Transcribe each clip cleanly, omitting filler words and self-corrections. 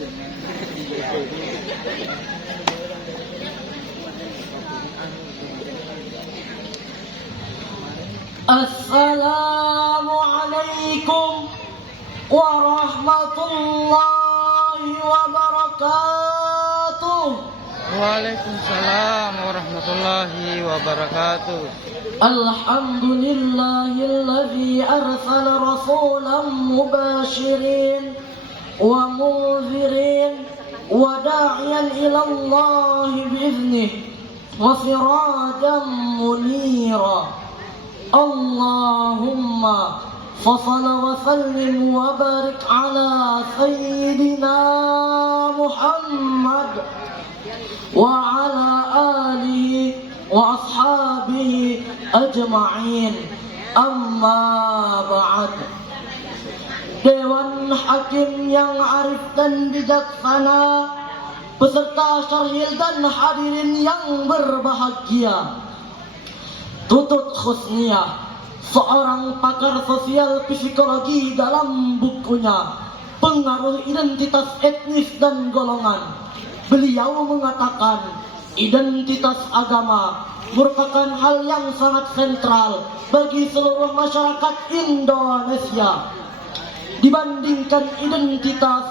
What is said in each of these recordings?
Assalamualaikum warahmatullahi wabarakatuh. Waalaikumsalam warahmatullahi wabarakatuh. Alhamdulillahilladzi arsala rasulan mubashirin wa munzirin wa da'iyan ila Allah bi'iznihi wa sirajan munira. Allahumma fasalla wa sallim wa barik ala sayyidina Muhammad wa ala alihi wa ashabihi ajma'in. Amma ba'd. Dewan Hakim yang arif dan bijaksana, beserta syarhil dan hadirin yang berbahagia. Tutut Husniyah, seorang pakar sosial psikologi, dalam bukunya Pengaruh Identitas Etnis dan Golongan, beliau mengatakan identitas agama merupakan hal yang sangat sentral bagi seluruh masyarakat Indonesia dibandingkan identitas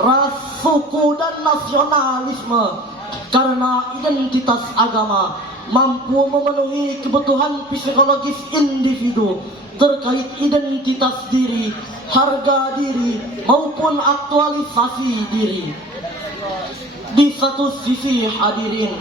ras, suku, dan nasionalisme, karena identitas agama mampu memenuhi kebutuhan psikologis individu terkait identitas diri, harga diri, maupun aktualisasi diri. Di satu sisi hadirin,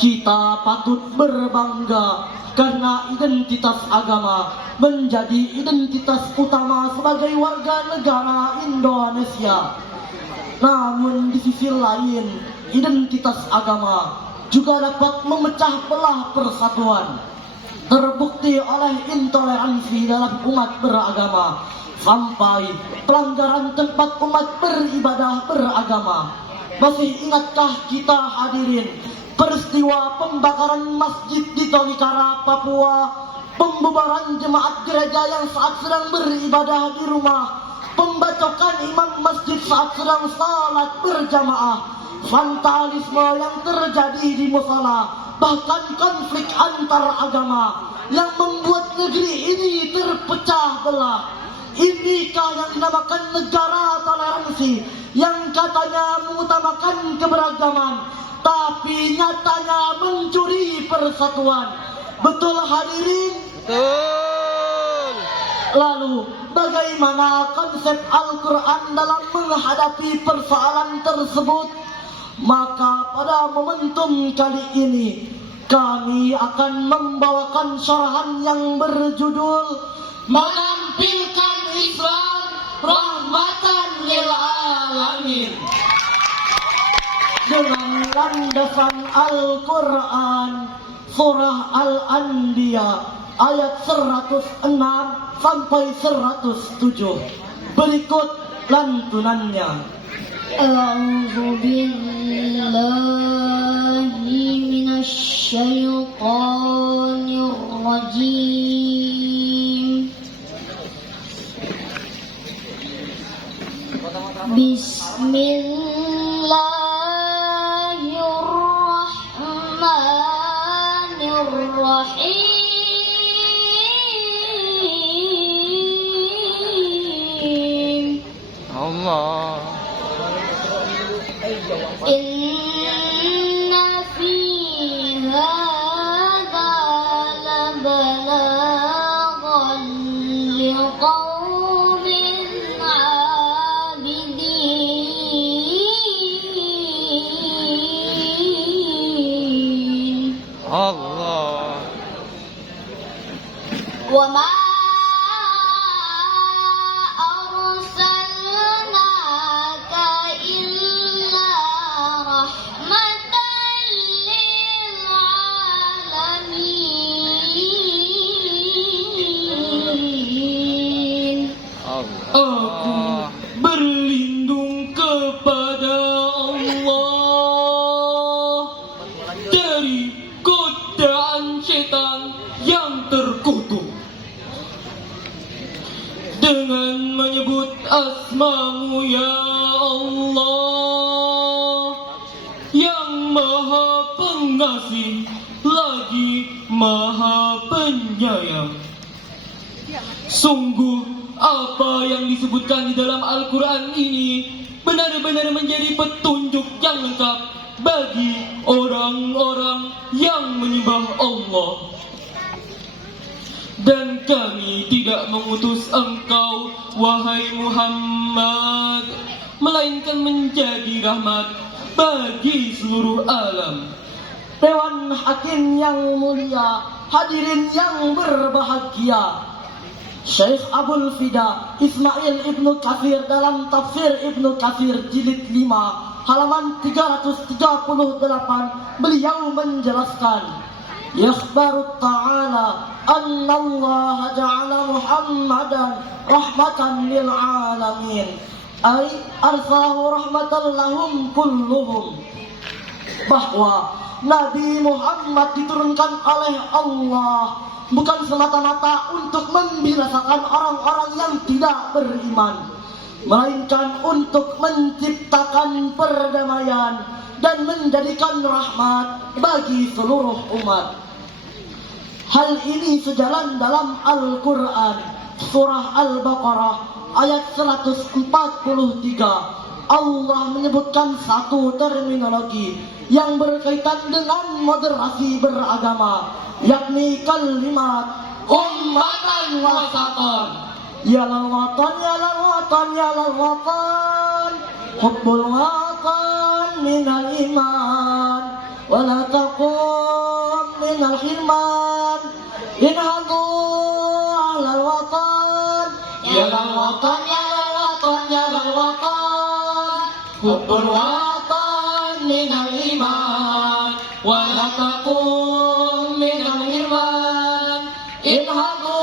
kita patut berbangga karena identitas agama menjadi identitas utama sebagai warga negara Indonesia. Namun di sisi lain, identitas agama juga dapat memecah belah persatuan, terbukti oleh intoleransi dalam umat beragama sampai pelanggaran tempat umat beribadah beragama. Masih ingatkah kita hadirin peristiwa pembakaran masjid di Tolikara, Papua, pembubaran jemaat gereja yang saat sedang beribadah di rumah, pembacokan imam masjid saat sedang salat berjamaah, vandalisme yang terjadi di musala, bahkan konflik antar agama yang membuat negeri ini terpecah belah. Inikah yang dinamakan negara toleransi, yang katanya mengutamakan keberagaman, tapi nyatanya mencuri persatuan? Betul hadirin? Betul. Lalu bagaimana konsep Al-Quran dalam menghadapi persoalan tersebut? Maka pada momentum kali ini kami akan membawakan syarahan yang berjudul Menampilkan Islam Rahmatan lil Alamin, dengan landasan Al-Quran Surah Al-Anbiya ayat 106 sampai 107. Berikut lantunannya. أعوذ بالله من الشيطان الرجيم بسم الله الرحمن الرحيم Allah. إن في هذا لبلاغا لقوم عابدين Allah. وما أرسلناك إلا رحمة للعالمين. Aku berlindung kepada Allah dari godaan setan yang terkutuk, dengan menyebut asma-Mu ya Allah. pengasih lagi Maha Penyayang. Sungguh apa yang disebutkan di dalam Al-Quran ini benar-benar menjadi petunjuk yang lengkap bagi orang-orang yang menyembah Allah. Dan kami tidak mengutus engkau, wahai Muhammad, melainkan menjadi rahmat bagi seluruh alam. Dewan Hakim yang mulia, hadirin yang berbahagia, Syekh Abul Fida Ismail Ibnu Katsir dalam tafsir Ibnu Katsir jilid 5 halaman 338 beliau menjelaskan, Yakhbaru ta'ala anna Allah ja'ala Muhammadan rahmatan lil alamin, ay arsalahu rahmatan lahum kulluhum, bahwa Nabi Muhammad diturunkan oleh Allah bukan semata-mata untuk membinasakan orang-orang yang tidak beriman, melainkan untuk menciptakan perdamaian dan menjadikan rahmat bagi seluruh umat. Hal ini sejalan dalam Al-Quran, surah Al-Baqarah ayat 143. Allah menyebutkan satu terminologi yang berkaitan dengan moderasi beragama, yakni kalimat ummatan wasatan. Ya lal watan, ya lal watan, ya lal watan, hubbul watan minal iman, wala taqum minal hirman, inhadu alal watan, ya lal watan, ya lal watan, ya lal watan, hubbul watan minal iman, wala taqum minal hirman, inhadu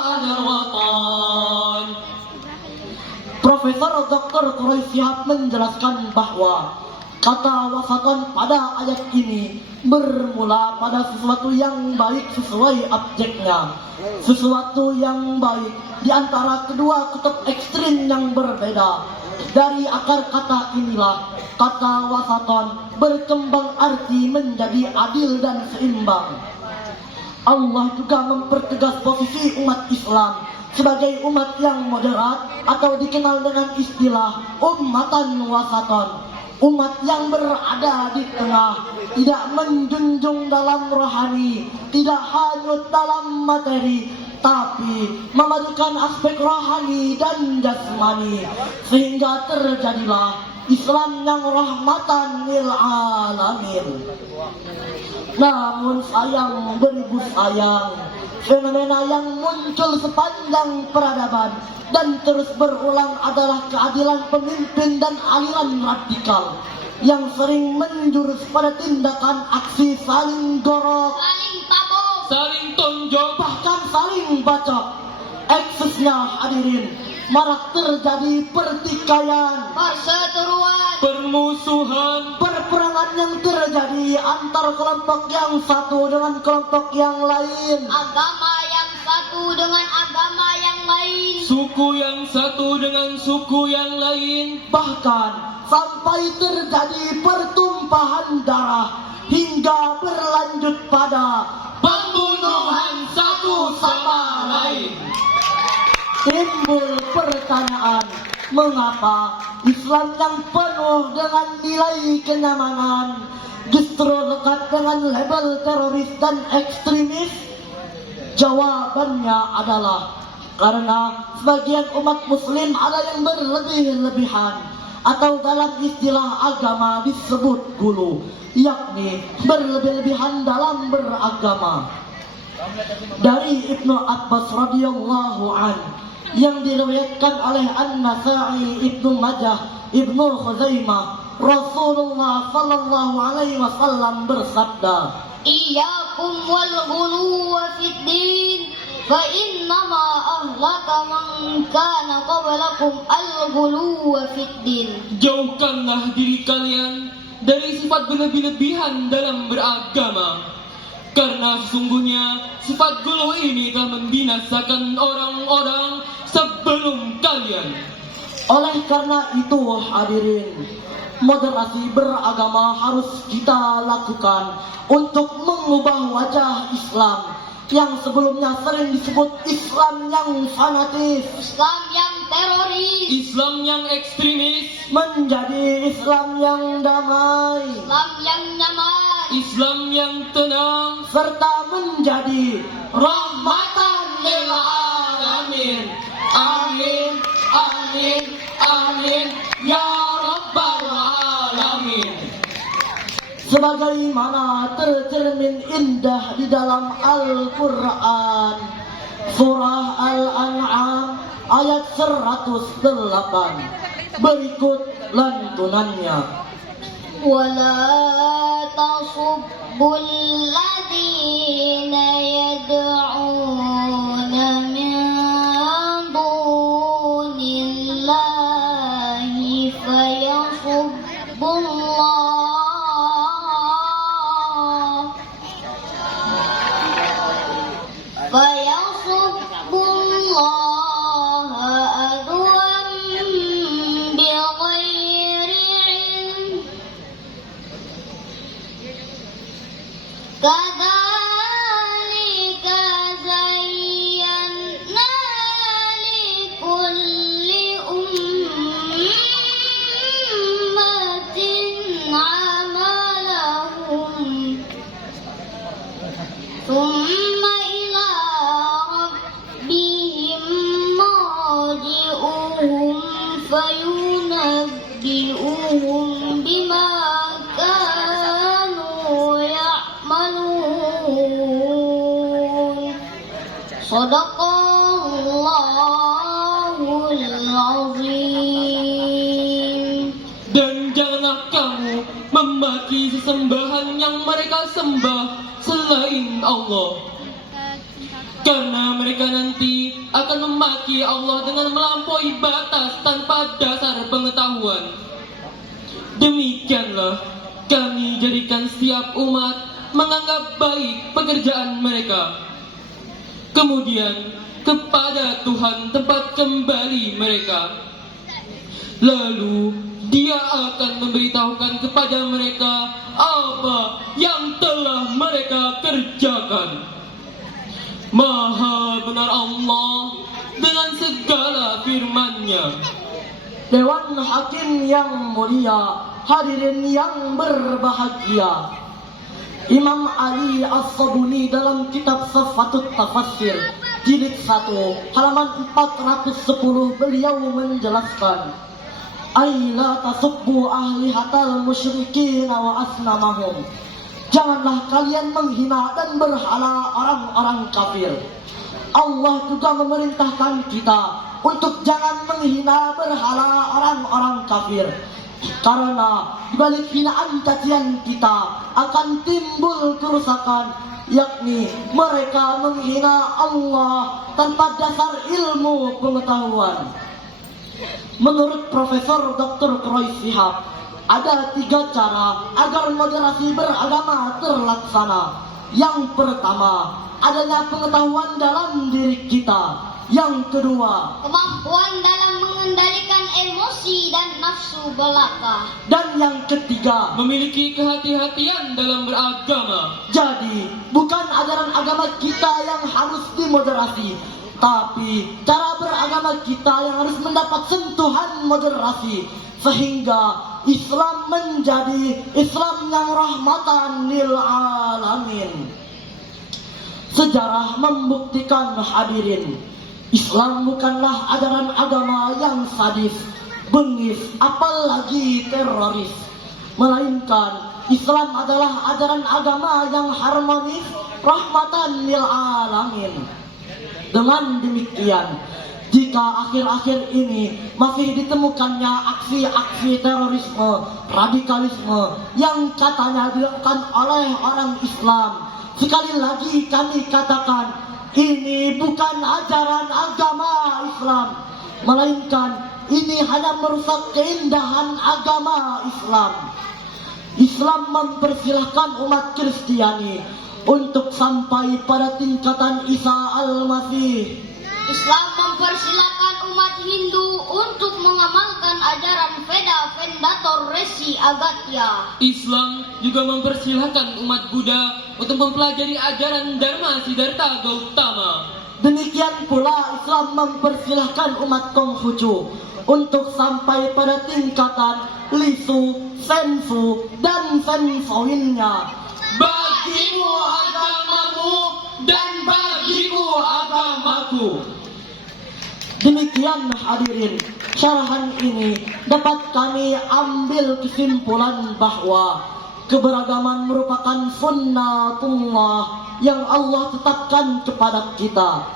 alal watan. Profesor Dr. Quraish Shihab menjelaskan bahwa kata wasatan pada ayat ini bermula pada sesuatu yang baik sesuai objeknya, sesuatu yang baik di antara kedua kutub ekstrim yang berbeda. Dari akar kata inilah kata wasatan berkembang arti menjadi adil dan seimbang. Allah juga mempertegas posisi umat Islam sebagai umat yang moderat atau dikenal dengan istilah ummatan wasatan, umat yang berada di tengah, tidak menjunjung dalam rohani, tidak hanyut dalam materi, tapi memadukan aspek rohani dan jasmani, sehingga terjadilah Islam yang rahmatan lil alamin. Namun sayang beribu sayang, fenomena yang muncul sepanjang peradaban dan terus berulang adalah keadilan pemimpin dan aliran radikal yang sering menjurus pada tindakan aksi saling dorong, saling tabok, saling tonjok, bahkan saling bacok. Eksesnya hadirin, marak terjadi pertikaian, perseteruan, permusuhan, perperangan yang terjadi antar kelompok yang satu dengan kelompok yang lain, agama yang satu dengan agama yang lain, suku yang satu dengan suku yang lain, bahkan sampai terjadi pertumpahan darah hingga berlanjut pada pembunuhan satu sama lain. Timbul pertanyaan, mengapa Islam yang penuh dengan nilai kenyamanan justru lekat dengan label teroris dan ekstremis? Jawabannya adalah karena sebagian umat muslim ada yang berlebih-lebihan, atau dalam istilah agama disebut gulu, yakni berlebih-lebihan dalam beragama. Dari Ibnu Abbas radhiyallahu anhu yang diriwayatkan oleh An-Nasa'i, Ibnu Majah, Ibnu Khuzaimah, Rasulullah sallallahu alaihi wasallam bersabda, Iyyakum wal ghuluwa fid din, fa innama ahlaka man kana qablakum al ghuluwa fid din. jauhkanlah diri kalian dari sifat berlebih-lebihan dalam beragama, karena sesungguhnya sifat gulu ini telah membinasakan orang-orang sebelum kalian. Oleh karena itu hadirin, moderasi beragama harus kita lakukan untuk mengubah wajah Islam yang sebelumnya sering disebut Islam yang fanatis, Islam yang teroris, Islam yang ekstremis, menjadi Islam yang damai, Islam yang nyaman, Islam yang tenang, serta menjadi rahmatan lil alamin. Amin, amin, amin, ya rabbal alamin. sebagaimana tercermin indah di dalam Al-Quran surah Al-An'am ayat 108. Berikut lantunannya. ولا تصبوا الذين يدعون من دون الله فيصبوا الله عدوا بغير علم كذلك زينا لكل أمة عملهم ثم إلى ربهم مرجعهم فينبئهم بما كانوا يعملون صدق الله العظيم. Dan janganlah kamu memaki sesembahan yang mereka sembah selain Allah, karena mereka nanti akan memaki Allah dengan melampaui batas tanpa dasar pengetahuan. Demikianlah kami jadikan setiap umat menganggap baik pekerjaan mereka, kemudian kepada Tuhan tempat kembali mereka. Lalu Dia akan memberitahukan kepada mereka apa yang telah mereka kerjakan. Maha benar Allah dengan segala firman-Nya. Dewan Hakim yang mulia, hadirin yang berbahagia, Imam Ali As-Sabuni dalam kitab Safatut Tafasir jilid 1 halaman 410 beliau menjelaskan, Aila tasubbu ahlihatal musyrikin wa asnamahum. Janganlah kalian menghina dan berhala orang-orang kafir. Allah juga memerintahkan kita untuk jangan menghina berhala orang-orang kafir, karena di balik hinaan cacian kita akan timbul kerusakan, yakni mereka menghina Allah tanpa dasar ilmu pengetahuan. Menurut Profesor Dr. Kroy Shihab, ada 3 cara agar moderasi beragama terlaksana. Yang pertama, adanya pengetahuan dalam diri kita. Yang kedua, Kemampuan dalam mengendalikan emosi dan nafsu belaka. dan yang ketiga, Memiliki kehati-hatian dalam beragama. jadi bukan ajaran agama kita yang harus dimoderasi, tapi cara beragama kita yang harus mendapat sentuhan moderasi, sehingga Islam menjadi Islam yang rahmatan lil alamin. Sejarah membuktikan, hadirin, Islam bukanlah ajaran agama yang sadis, bengis, apalagi teroris, melainkan Islam adalah ajaran agama yang harmonis, rahmatan lil alamin. Dengan demikian, jika akhir-akhir ini masih ditemukannya aksi-aksi terorisme, radikalisme yang katanya dilakukan oleh orang Islam, sekali lagi kami katakan, ini bukan ajaran agama Islam, melainkan ini hanya merusak keindahan agama Islam. Islam mempersilahkan umat Kristiani untuk sampai pada tingkatan Isa Al-Masih. Islam mempersilakan umat Hindu untuk mengamalkan ajaran Veda Vendator Resi si Agatya. Islam juga mempersilahkan umat Buddha untuk mempelajari ajaran Dharma Siddhartha Gautama. Demikian pula Islam mempersilahkan umat Konghucu untuk sampai pada tingkatan Lisu, Sensu, dan Sensoinnya. Bagimu agamamu dan bagiku agamaku. Demikian hadirin, syarahan ini dapat kami ambil kesimpulan bahwa keberagaman merupakan sunnatullah yang Allah tetapkan kepada kita.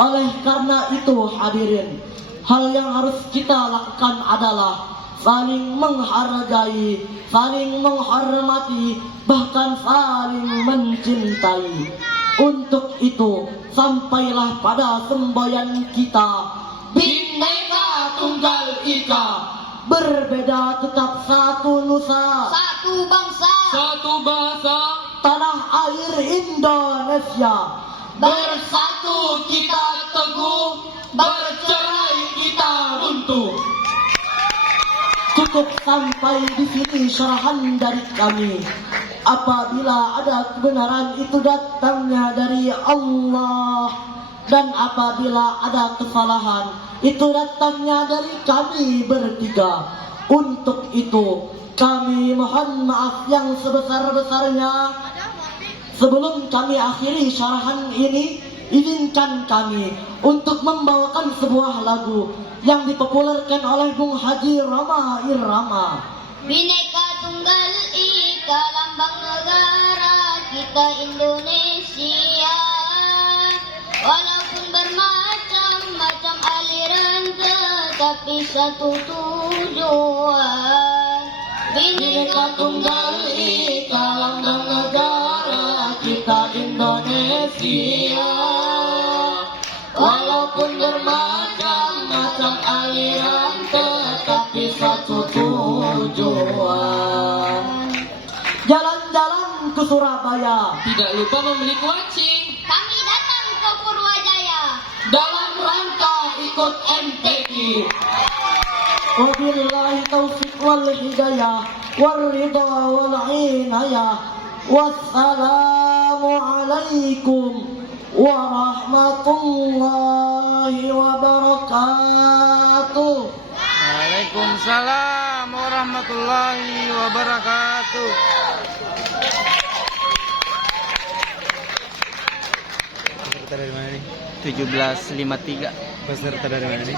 Oleh karena itu hadirin, hal yang harus kita lakukan adalah saling menghargai, saling menghormati, bahkan saling mencintai. Untuk itu, sampailah pada semboyan kita, Bhinneka Tunggal Ika, berbeda tetap satu nusa, Satu bangsa, satu bahasa, tanah air Indonesia. bersatu kita teguh, bercerai kita runtuh. Cukup sampai di sini syarahan dari kami. Apabila ada kebenaran itu datangnya dari Allah, dan apabila ada kesalahan itu datangnya dari kami bertiga. Untuk itu kami mohon maaf yang sebesar-besarnya. Sebelum kami akhiri syarahan ini, izinkan kami untuk membawakan sebuah lagu yang dipopulerkan oleh Bung Haji Roma Irama. Bhinneka Tunggal Ika, lambang negara kita Indonesia. Walaupun bermacam-macam aliran, tetapi satu tujuan. Bhinneka Tunggal Ika, lambang negara kita Indonesia. Walaupun bermacam-macam aliran, tetapi satu tujuan. Jalan-jalan ke Surabaya Tidak lupa membeli kuaci Kami datang ke Purwajaya. dalam rangka ikut MTQ. Wabillahi taufiq wal hidayah wal ridha wal inayah. Wassalamu alaikum warahmatullahi wabarakatuh. Waalaikumsalam warahmatullahi wabarakatuh. Peserta dari mana nih? 1753. Peserta dari mana nih?